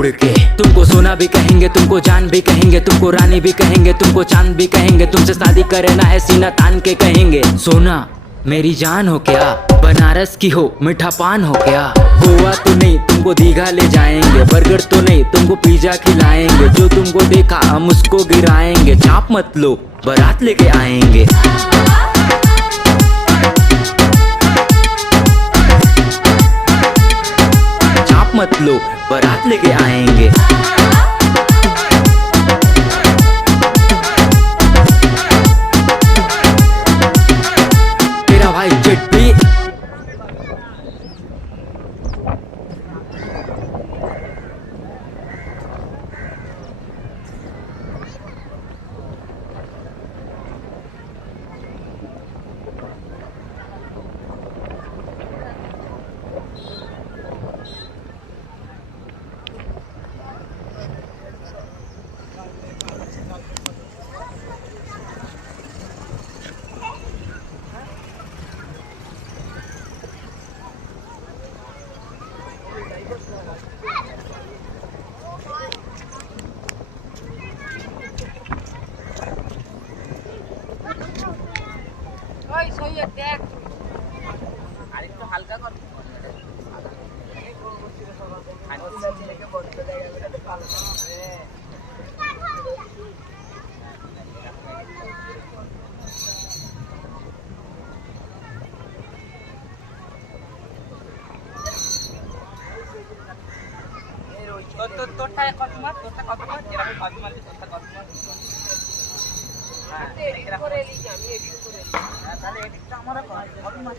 उड़ के। तुमको सोना भी कहेंगे, तुमको जान भी कहेंगे, तुमको रानी भी कहेंगे, तुमको चांद भी कहेंगे, तुमसे शादी करना है सीना तान के कहेंगे। सोना मेरी जान हो क्या, बनारस की हो मीठा पान हो क्या। गोवा तो नहीं तुमको दीघा ले जाएंगे, बर्गर तो नहीं तुमको पिज्जा खिलाएंगे, जो तुमको देखा हम उसको गिराएंगे। चाप मत लो बारात लेके आएंगे। चाप मत लो बारात लेके आएंगे। तेरा भाई चिट्ठी আরেকটু হালকা কর। তোরটা কত মার, তোরটা কত মার, যেরকম কত মারলি তোরটা কত মার। হ্যাঁ এডিট করে নিই, আমি এডিট করে নিই। হ্যাঁ তাহলে এডিটটা আমারও কর, কত মার।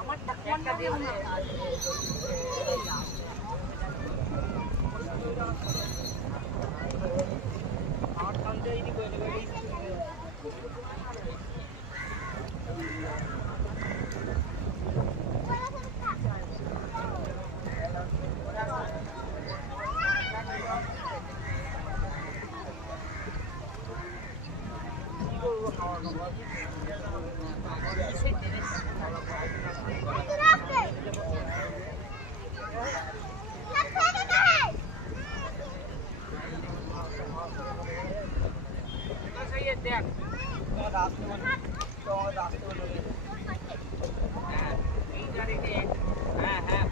আমারটা একটা দিয়ে না। আমার কাউন্টে এডিট করে দেব। হ্যাঁ হ্যাঁ